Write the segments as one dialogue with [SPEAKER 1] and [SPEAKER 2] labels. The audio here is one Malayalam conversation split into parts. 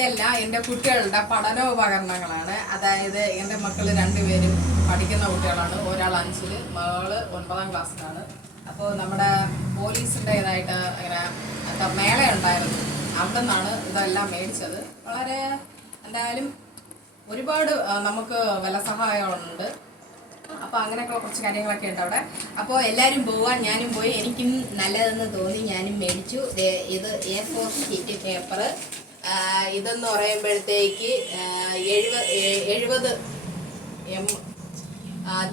[SPEAKER 1] ഇതെല്ലാം എന്റെ കുട്ടികളുടെ പഠനോപകരണങ്ങളാണ്. അതായത് എന്റെ മക്കൾ രണ്ടുപേരും പഠിക്കുന്ന കുട്ടികളാണ്. ഒരാൾ അഞ്ചിൽ മകൾ ഒൻപതാം ക്ലാസ്സിലാണ്. അപ്പോൾ നമ്മുടെ പോലീസിന്റെതായിട്ട് അങ്ങനെ എന്താ മേള ഉണ്ടായിരുന്നു അവിടെ നിന്നാണ് ഇതെല്ലാം മേടിച്ചത്. വളരെ എന്തായാലും ഒരുപാട് നമുക്ക് വില സഹായങ്ങളുണ്ട്. അപ്പോൾ അങ്ങനെയൊക്കെ കുറച്ച് കാര്യങ്ങളൊക്കെ ഉണ്ട് അവിടെ. അപ്പോൾ എല്ലാവരും പോവാൻ ഞാനും പോയി. എനിക്കും നല്ലതെന്ന് തോന്നി. ഞാനും മേടിച്ചു. ഇത് എ ഫോർ ഷീറ്റ് പേപ്പർ ഇതെന്ന് പറയുമ്പോഴത്തേക്ക് എഴുപത് എം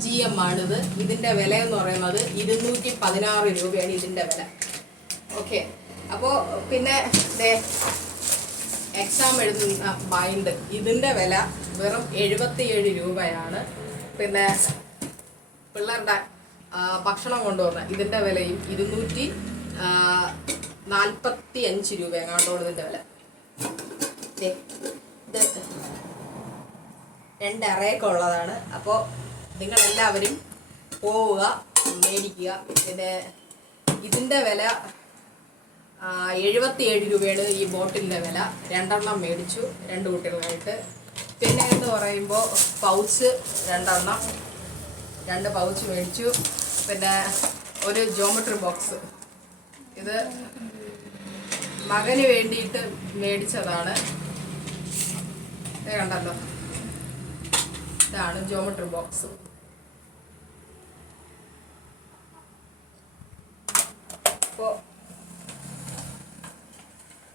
[SPEAKER 1] ജി എം ആണിത്. ഇതിന്റെ വില എന്ന് പറയുന്നത് ഇരുന്നൂറ്റി പതിനാറ് രൂപയാണ് ഇതിന്റെ വില. ഓക്കെ. അപ്പോൾ പിന്നെ എക്സാം എഴുതുന്ന ബൈൻഡ് ഇതിന്റെ വില വെറും എഴുപത്തിയേഴ് രൂപയാണ്. പിന്നെ പിള്ളേരുടെ ഭക്ഷണം കൊണ്ടുവന്ന ഇതിന്റെ വിലയും ഇരുന്നൂറ്റി നാൽപ്പത്തി അഞ്ച് രൂപ എങ്ങാണ്ടോട് ഇതിന്റെ വില. ഇത് രണ്ട് അറയൊക്കെ ഉള്ളതാണ്. അപ്പോൾ നിങ്ങളെല്ലാവരും പോവുക മേടിക്കുക. പിന്നെ ഇതിന്റെ വില എഴുപത്തിയേഴ് രൂപയാണ് ഈ ബോട്ടിലിന്റെ വില. രണ്ടെണ്ണം മേടിച്ചു രണ്ട് കുട്ടികളായിട്ട്. പിന്നെ എന്ന് പറയുമ്പോൾ പൗച്ച് രണ്ടെണ്ണം രണ്ട് പൗച്ച് മേടിച്ചു. പിന്നെ ഒരു ജോമെട്രി ബോക്സ് ഇത് മകന് വേണ്ടിയിട്ട് മേടിച്ചതാണ്. കണ്ടല്ലോ. ഇതാണ് ജോമെട്രി ബോക്സ് അപ്പോൾ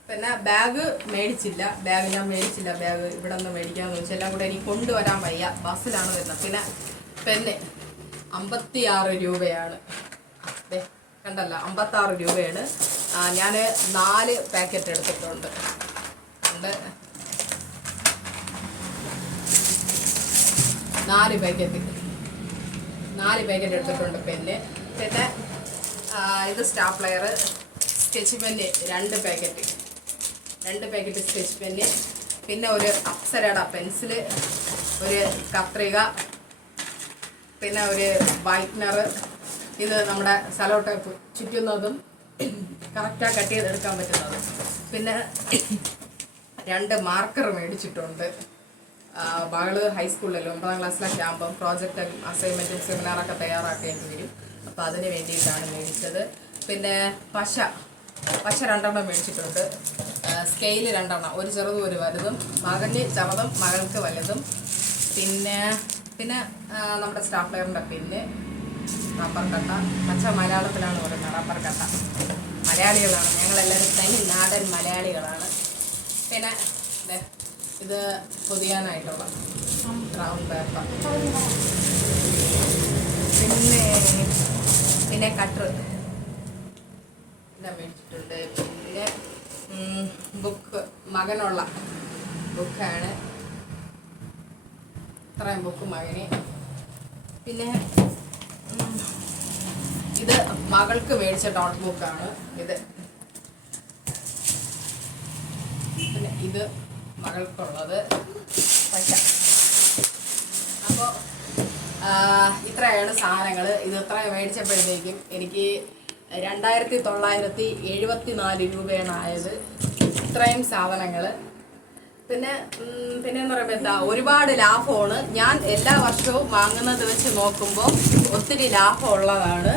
[SPEAKER 1] പിന്നെ ബാഗ് മേടിച്ചില്ല. ബാഗ് ഞാൻ മേടിച്ചില്ല. ബാഗ് ഇവിടെ നിന്ന് മേടിക്കാമെന്ന് വെച്ചാൽ എല്ലാം കൂടെ എനിക്ക് കൊണ്ടുവരാൻ വയ്യ. ബസ്സിലാണ് വരുന്നത്. പിന്നെ പെന്ന് അമ്പത്തി ആറ് രൂപയാണ് കണ്ടല്ലോ. അമ്പത്തി ആറ് രൂപയാണ് ഞാൻ നാല് പാക്കറ്റ് എടുത്തിട്ടുണ്ട്. ഉണ്ട്. നാല് പാക്കറ്റ് നാല് പാക്കറ്റ് എടുത്തിട്ടുണ്ട് പെന്ന് പിന്നെ ഇത് സ്റ്റാപ്ലയർ സ്കെച്ച് പെന്ന് രണ്ട് പാക്കറ്റ് രണ്ട് പാക്കറ്റ് സ്കെച്ച് പെന്ന് പിന്നെ ഒരു അപ്സരട പെൻസിൽ ഒരു കത്രിക പിന്നെ ഒരു വൈറ്റ്നർ ഇത് നമ്മുടെ സലോ ടൈപ്പ് ചുറ്റുന്നതും കറക്റ്റായി കട്ട് ചെയ്തെടുക്കാൻ പറ്റുന്നതും. പിന്നെ രണ്ട് മാർക്കർ മേടിച്ചിട്ടുണ്ട്. ആ, ഹൈസ്കൂളിലല്ലോ ഒമ്പതാം ക്ലാസ്സിലൊക്കെ ആകുമ്പം പ്രോജക്റ്റ് അസൈൻമെന്റും സെമിനാറൊക്കെ തയ്യാറാക്കേണ്ടി വരും. അപ്പോൾ അതിന് വേണ്ടിയിട്ടാണ് മേടിച്ചത്. പിന്നെ പശ പശ രണ്ടെണ്ണം മേടിച്ചിട്ടുണ്ട്. സ്കെയിൽ രണ്ടെണ്ണം ഒരു ചെറുതും ഒരു വലുതും മകന് ചെറുതും മകൾക്ക് വലുതും. പിന്നെ പിന്നെ നമ്മുടെ സ്റ്റാഫ് ലേബറിന്റെ പിന്നെ റബ്ബർ കട്ട. പച്ച മലയാളത്തിലാണ് പറയുന്നത് റബ്ബർ കട്ട. മലയാളികളാണ് ഞങ്ങളെല്ലാവരും തനി നാടൻ മലയാളികളാണ്. പിന്നെ ഇത് പൊതിയാനായിട്ടുള്ള ബ്രൗൺ പേപ്പർ പിന്നെ പിന്നെ കട്ടർ ഇതാ മേടിച്ചിട്ടുണ്ട് പിന്നെ ബുക്ക് മകനുള്ള ബുക്കാണ് ഇത്രയും ബുക്ക് മകന്. പിന്നെ ഇത് മകൾക്ക് മേടിച്ച നോട്ട് ബുക്കാണ് ഇത്. പിന്നെ ഇത് മകൾക്കുള്ളത്. അപ്പോൾ ഇത്രയാണ് സാധനങ്ങൾ ഇത് ഇത്ര മേടിച്ചപ്പോഴത്തേക്കും എനിക്ക് രണ്ടായിരത്തി തൊള്ളായിരത്തി എഴുപത്തി നാല് രൂപയാണ് ആയത്. ഇത്രയും സാധനങ്ങൾ പിന്നെ പിന്നെ എന്ന് പറയുമ്പോൾ എന്താ ഒരുപാട് ലാഭമാണ്. ഞാൻ എല്ലാ വർഷവും വാങ്ങുന്നത് വെച്ച് നോക്കുമ്പോൾ ഒത്തിരി ലാഭമുള്ളതാണ്.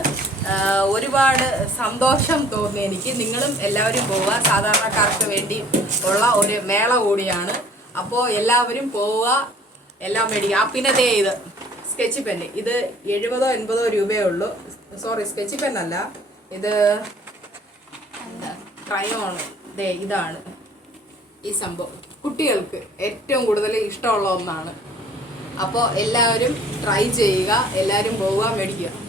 [SPEAKER 1] ഒരുപാട് സന്തോഷം തോന്നി എനിക്ക്. നിങ്ങളും എല്ലാവരും പോവുക. സാധാരണക്കാർക്ക് വേണ്ടി ഉള്ള ഒരു മേള കൂടിയാണ്. അപ്പോൾ എല്ലാവരും പോവുക. എല്ലാം മേടിക്കുക. ആ, പിന്നെ ദേ ഇത്. സ്കെച്ച് പെന്ന് ഇത് എഴുപതോ എൺപതോ രൂപയേ ഉള്ളൂ. സോറി സ്കെച്ച് പെന്നല്ല ഇത് ക്രയോൺ ദേ ഇതാണ് ഈ സംഭവം. കുട്ടികൾക്ക് ഏറ്റവും കൂടുതൽ ഇഷ്ടമുള്ള ഒന്നാണ്. അപ്പോൾ എല്ലാവരും ട്രൈ ചെയ്യുക. എല്ലാവരും പോവുക മേടിക്കുക.